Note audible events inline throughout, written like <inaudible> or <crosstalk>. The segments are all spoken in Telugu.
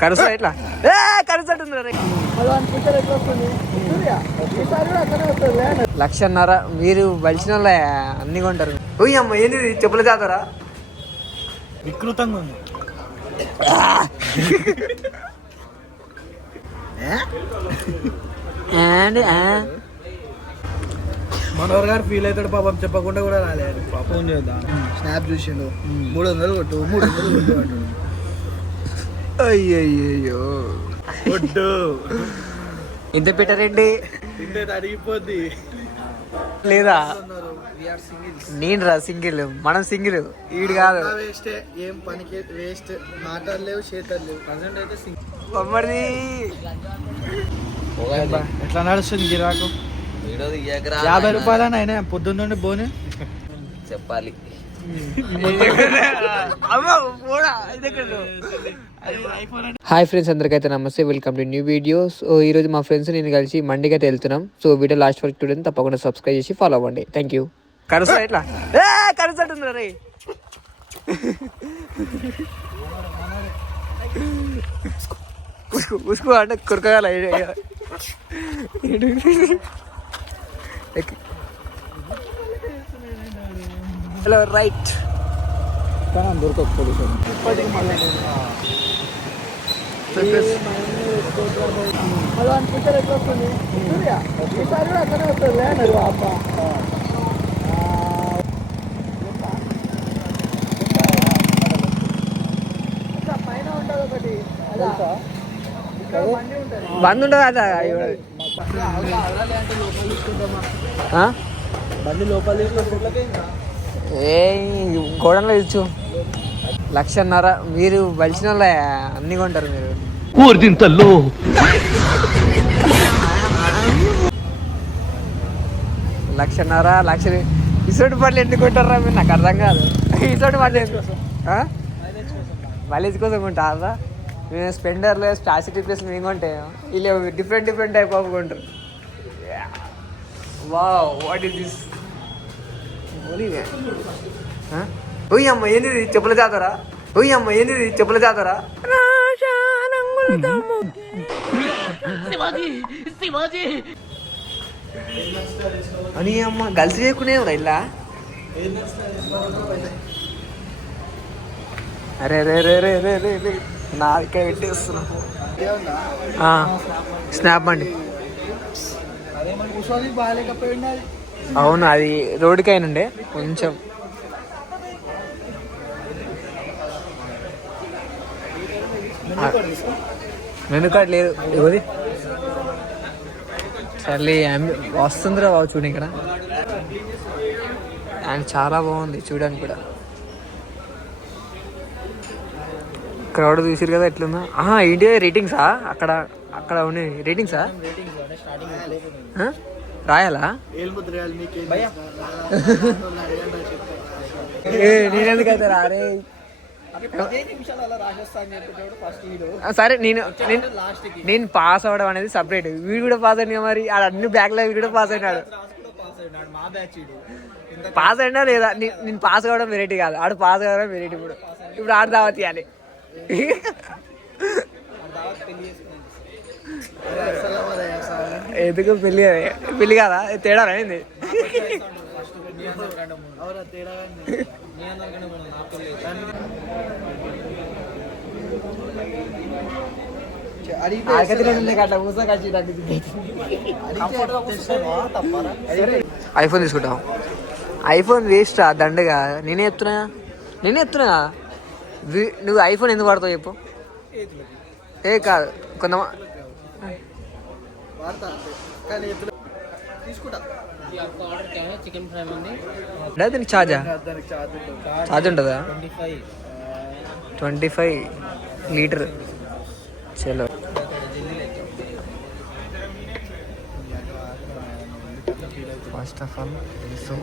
కరుసా ఎట్లా? ఏ. లక్షన్నర మీరు బలిసిన వాళ్ళే అన్ని కొంటారు. ఓయ్ అమ్మ ఏంది ఇది? చెప్పుల జాతరా? వికృతంగా ఉంది అండ్ మనోహర్ గారు ఫీల్ అవుతాడు పాపం చెప్పకుండా కూడా రాలేదు. ఫోన్ చేద్దాం. స్నాప్ చూసిండు. మూడు వందలు కొట్టు మూడు వందలు కొట్టు అంటాడు అయ్యయ్యో కొట్టు ఎంత పెట్టారండి అడిగిపోద్ది. లేదా? నేను రా సింగిల్. మనం సింగిల్. ఈడు కాదు. వేస్ట్. ఏం పనికి వేస్ట్. మాటలు లేవు చేతలు లేవు. ప్రజెంట్ అయితే బొమ్మడిది ఎట్లా నడుస్తుంది గిరాకు? యాభై రూపాయలని అయినా పొద్దున్న నుండి బోని? చెప్పాలి. హాయ్ ఫ్రెండ్స్ అందరికైతే నమస్తే. Welcome to new video so ఈరోజు మా ఫ్రెండ్స్ నేను కలిసి మండికి అయితే వెళ్తున్నాం. సో వీడియో లాస్ట్ వరకు చూడండి. తప్పకుండా సబ్స్క్రైబ్ చేసి ఫాలో అవ్వండి. థ్యాంక్ యూ కరుసా ఎట్లా? ఏ కరుసంటుంది రే? ఉసుకు ఉసుకు అంటే కురకగాల. Hello right. అది అనిపించారు ఎట్లా వస్తుంది? చూడియా ఈసారి కూడా అట్లనే వస్తుంది లే అన్నారు అబ్బ పైన ఉంటుంది ఒకటి అదా ఇక్కడ బండి ఉంటుంది బంద్ ఉండదు కదా? బండి లోపల ఏ గోడంలో ఇచ్చు లక్షన్నర మీరు బలిసిన వాళ్ళే అన్ని కొంటారు మీరు. ఊరిదింతల్లో లక్షన్నర లక్ష ఇసోటి పళ్ళు ఎందుకు కొంటారా మీరు? నాకు అర్థం కాదు. ఇసోటి పళ్ళు ఎందుకు? ఆ? మైలేజ్ కోసం కొంటారా? మేము స్పెండర్లో స్టాసిటీ ప్లస్ మేము కొంటే వీళ్ళు డిఫరెంట్ డిఫరెంట్ టైప్ ఆఫ్ కొంటారు. వావ్ వాట్ ఇస్ దిస్ ఓయ్ అమ్మ ఏంది? చెప్పుల జాతరా? ఓయ్ అమ్మ ఏంది? చెప్పుల జాతరా అని అమ్మ గలిసి చేయకునేవరా ఇలా? అరే రే రే రే రే రే రే. నా ఇక్కడ పెట్టేస్తున్నా. ఆ, స్నాప్ అండి అవును అది రోడ్డుకి అయినండే కొంచెం మెనూ కార్డ్ లేదు. ఇవ్వది సర్లే వస్తుందిరా బాబు చూడు ఇక్కడ. అండ్ చాలా బాగుంది చూడడానికి కూడా. క్రౌడ్ చూసిరు కదా ఎట్లుందో. ఏంటి రేటింగ్సా అక్కడ అక్కడ ఉన్నాయి రేటింగ్సా? రాయాలా? <laughs> నేనెందుకు అయితే రారే సరే నేను నేను పాస్ అవ్వడం అనేది సపరేట్ వీడు కూడా పాస్ అయినా మరి ఆడ అన్ని బ్యాక్లో వీడు కూడా పాస్ అయినాడు. పాస్ అయినా లేదా? నేను పాస్ కావడం వెరైటీ కాదు. ఆడు పాస్ కావడం వెరైటీ ఇప్పుడు. ఇప్పుడు ఆడు దావత్ ఇవ్వాలి మరి అసలు ఎందుకు పెళ్ళి పెళ్ళి కాదా? తేడా అయింది తేడా కానీ నీ అందరికంటే ముందు నా పెళ్ళి ఐఫోన్ తీసుకుంటాం. ఐఫోన్ వేస్ట్ రా దండగా? నేనే చెప్తున్నా. నేనే చెప్తున్నా. నువ్వు ఐఫోన్ ఎందుకు వాడతావు చెప్పు. ఏ కాదు. కొంత దీనికి ఛార్జా దానికి చార్జ్ ఉంటుంది ఛార్జ్ ఉంటుందా? Twenty five twenty five litre. చలో. ఫస్ట్ ఆఫ్ ఆల్ సో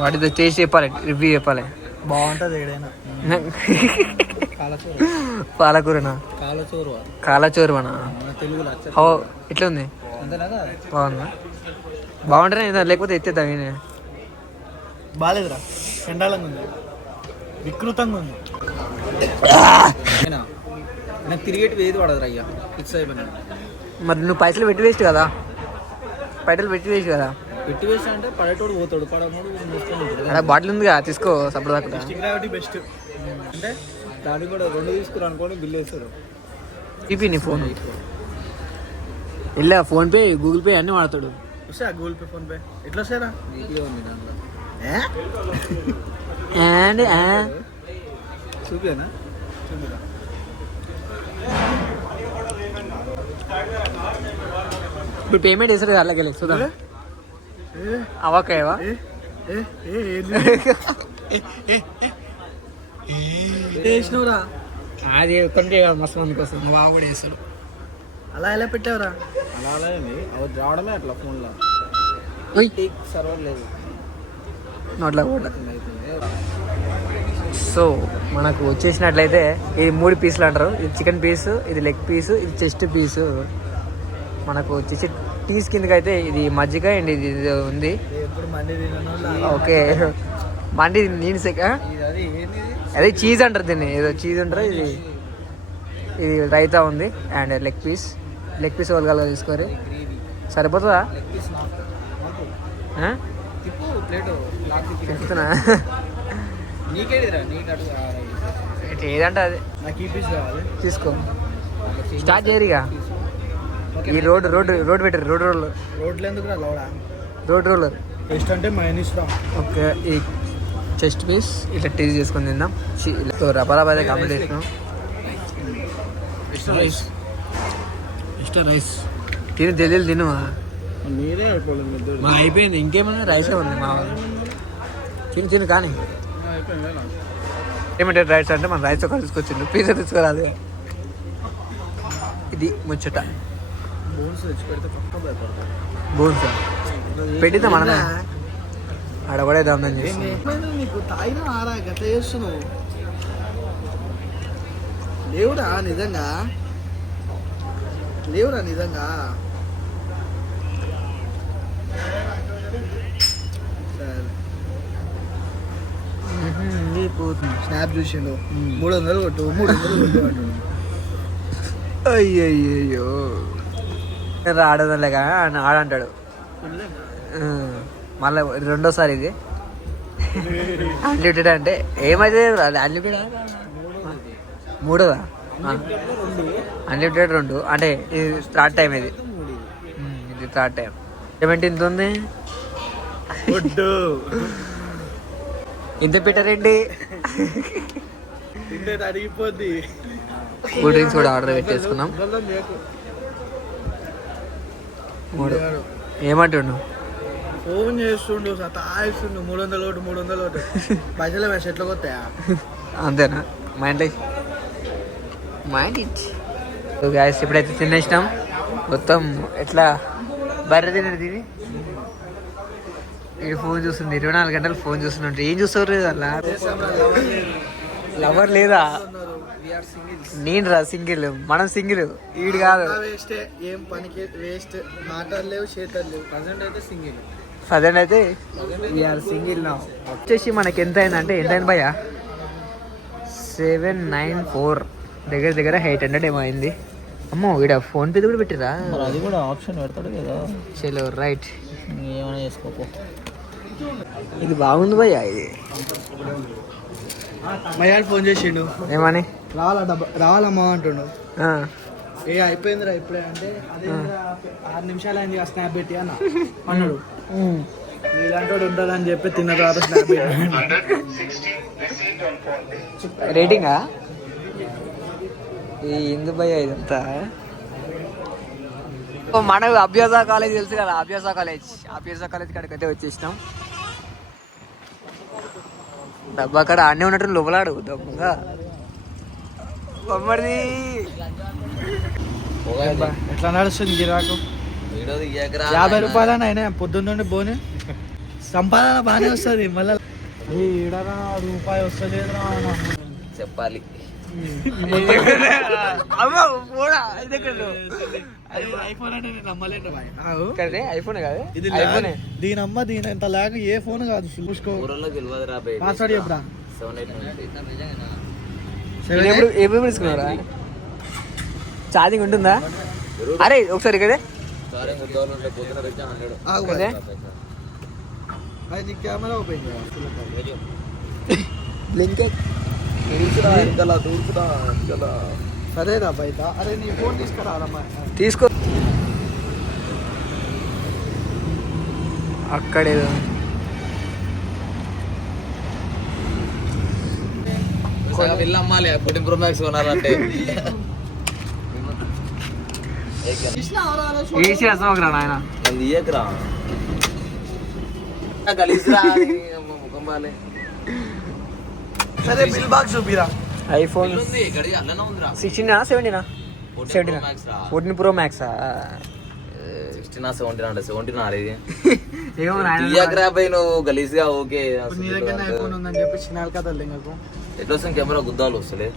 వాటితో చేసి చెప్పాలి రివ్యూ చెప్పాలి. బాగుంటుంది ఏడైనా. పాలకూరనా? కాలచూరు కాలచోరువనా? హో ఎట్లుంది? అంతేనా బాగుందా? బాగుంటేనే లేకపోతే ఎత్తేద్దాం నేనే బాగాలేదురా చండాలంగా ఉంది వికృతంగా ఉంది నాకు తిరిగేటి ఏది పడదు అయ్యా? ఫిక్స్ అయిపోయినా మరి నువ్వు పైసలు పెట్టి వేస్ట్ కదా? పైసలు పెట్టి వేస్ట్ కదా. పెట్టి వేసి అంటే పడేటోడు పోతాడు ఉంటాడు. అక్కడ బాటిల్ ఉందిగా తీసుకో సప్పుడు దాకా. Gravity best. అంటే దానికి కూడా రెండు తీసుకురు అనుకోని బిల్ వేస్తారు ఇపి నీ ఫోన్. వెళ్ళా ఫోన్ పే గూగుల్ పే అన్నీ వాడతాడు. వస్తే గూగుల్ పే ఫోన్ పే. ఎట్లా వస్తారా ఉంది దాంట్లో. అండ్ చూపినా? చూపిరా. ఇప్పుడు పేమెంట్ వేసారు కదా అలాగే చూద్దాం. అవకాయవా? ఏ ఏ ఏ వేసినవురా అది కొంటే మస్తు మంది కోసం నువ్వు బాగా కూడా వేస్తాడు అలా ఎలా పెట్టావురా? అలా అలా అవి రావడమే అట్లా ఫోన్లో. సర్వర్ లేదు. నోట్లా కూడా. సో మనకు వచ్చేసినట్లయితే ఇది మూడు పీసులు అంటారు. ఇది చికెన్ పీసు ఇది లెగ్ పీసు ఇది చెస్ట్ పీసు మనకు వచ్చేసి పీస్ కిందకి అయితే ఇది మజ్జిగ అండ్ ఇది ఇది ఉంది. ఓకే. మండి నేను సెక? అది చీజ్ అంటారు దీన్ని. ఏదో చీజ్ అంటారు ఇది? ఇది రైతా ఉంది. And leg piece. Leg piece వాళ్ళ తీసుకోరు. సరిపోతుందా? చెప్తున్నా. ఏదంటే అది? తీసుకో. స్టార్ట్ చేయరిగా. ఈ రోడ్ రోడ్ రోడ్ పెట్టారు రోడ్ రోలర్ రోడ్లు ఎందుకు లౌడా? రోడ్ రోలర్ అంటే మైనస్ రా ఓకే ఈ చెస్ట్ పీస్ ఇట్లా టీజ్ చేసుకొని తిందాం. రబరాబా అయితే కంప్లీట్ చేసినాం రైస్ రైస్ తిని తెలియదు తిను. మీరే అయిపోలేదు ఇద్దరు. మా అయిపోయింది ఇంకేమైనా రైసే ఉంది మా తిని తిను కానీ. ఏమంటే రైస్ అంటే మన రైస్ ఒకటి తీసుకొచ్చిండు. పిజ్జా తీసుకురాదు. ఇది ముచ్చట. బోన్స్ తెచ్చి పెడితే పక్క భయపడతారు. బోన్స్ మనమే చేసి నీకు తాగినా ఆరా? గట్ల చేస్తున్నావు. లేవురా నిజంగా? లేవురా నిజంగా? స్నాప్ చూసిండు. మూడు వందలు కొట్టు మూడు వందలు కొట్టు అంటుండు. అయ్యయ్యో ఆడదలేక ఆడంటాడు. ఆ, మళ్ళీ రెండోసారి ఇది. అన్లిమిటెడ్ అంటే ఏమైతే అన్లిమిటెడ్ మూడోదా? అన్లిమిటెడ్ రెండు. అంటే ఇది థర్డ్ టైం ఇది. ఇది థర్డ్ టైం పేమెంట్ ఇంత ఉంది? ఇంత పెట్టారండి? అడిగిపోద్ది. కూల్ డ్రింక్స్ కూడా ఆర్డర్ పెట్టేసుకున్నాం. మూడు. ఏమంటుండు? ఫోన్ చేస్తుండు సతాయిస్తుండు మూడు వందలు ఒకటి మూడు వందలు ఒకటి. పైసలు వేసి ఎట్లా కొత్తాయా? అంతేనా? మా ఇంట్లో మా ఇంటి. గాయస్ ఇప్పుడైతే తినేసినాం. మొత్తం ఎట్లా? బర్రె తినడు తిని ఇది ఫోన్ చూస్తుంది ఇరవై నాలుగు గంటలు ఫోన్ చూస్తుంటే ఏం చూస్తారు అలా. లవర్ లేదా. నేను రా సింగిల్. మనం సింగిల్. ఈడు కాదు. వేస్ట్. ఏం పనికి వేస్ట్. మాటలు లేవు చేతలు లేవు. ప్రజెంట్ అయితే సింగిల్. ప్రజెంట్ అయితే వీఆర్ సింగిల్. నా వచ్చేసి మనకి ఎంత అయిందంటే ఎంత అయింది భయ్యా? సెవెన్ నైన్ ఫోర్ దగ్గర దగ్గర ఎయిట్ హండ్రెడ్ ఏమో అయింది. అమ్మో ఈడ ఫోన్ పే కూడా పెట్టిరా? అది కూడా ఆప్షన్ పెడతాడు కదా. చలో రైట్ ఏమైనా చేసుకోపో. ఇది బాగుంది భయ్యా ఇది. మయాడు ఫోన్ చేసిండు. ఏమని? రావాలా డబ్బా రావాలమ్మా అంటుండు. ఏ అయిపోయిందిరా ఇప్పుడే. అంటే అదే ఆరు నిమిషాలు అయింది స్నాప్ పెట్టి అన్న. అన్నాడు. ఇలాంటి ఉంటుందని చెప్పి తిన్న తర్వాత స్నాప్ పెట్టి రేటింగా? ఈ ఎందు భయ్యా ఇదంతా? మనకు అభ్యాస కాలేజ్ తెలుసు కదా అభ్యాస కాలేజ్. అభ్యాస కాలేజ్ కాడికి అయితే వచ్చేసినాం. డబ్బా కాడ ఆడనే ఉన్నట్టు లోపలాడు దమ్ముగా. బొమ్మడిది. ఎట్లా నడుస్తుంది గిరాకు? యాభై రూపాయలని అయినా పొద్దున్న నుండి పోనీ. సంపాదన బాగానే వస్తుంది మళ్ళీ. ఈడరా రూపాయి వస్తలేదురా చెప్పాలి. అమ్మ పోడా ఇది ఎక్కడ ఐఫోన్ అంటే నేను నమ్మలేను బాయ్ ఇక్కడే ఐఫోన్ కాదు? ఇది ఐఫోనే. దీని అమ్మ దీని ఎంత లేక ఏ ఫోన్ కాదు చూసుకో ఊరలో తెలియదు రా పాస్వర్డ్ చెప్పురా. సెవెన్ ఎయిట్ ఎప్పుడు ఎప్పుడు తీసుకున్నారా ఛార్జింగ్ ఉంటుందా? అరే ఒకసారి ఇక్కడే. కెమెరా ఓపెన్ చేయాలి బ్లింక్ సరేరా బయట అరే నీ ఫోన్ తీసుకురాలమ్మా తీసుకో. అక్కడేదో వెళ్ళమ్మాలి ఫోర్టీన్ ప్రో మ్యాక్స్ కొనాలంటే. ఏసీ అసలు నాయన? నేను తీయకరా. కలిసిరా ముఖం బాలే. సరే బిల్ బాక్స్ చూపిరా. ఐఫోన్ సిక్స్టీనా సెవెంటీనా? సెవెంటీనా. ఫోర్టీన్ ప్రో మ్యాక్సా సిక్స్టీన్ సెవెంటీన్ అంటే సెవెంటీన్ తీయకరా పోయి నువ్వు గలీజ్గా ఓకే. ఎట్లా వస్తుంది కెమెరా గుద్దాలు వస్తలే.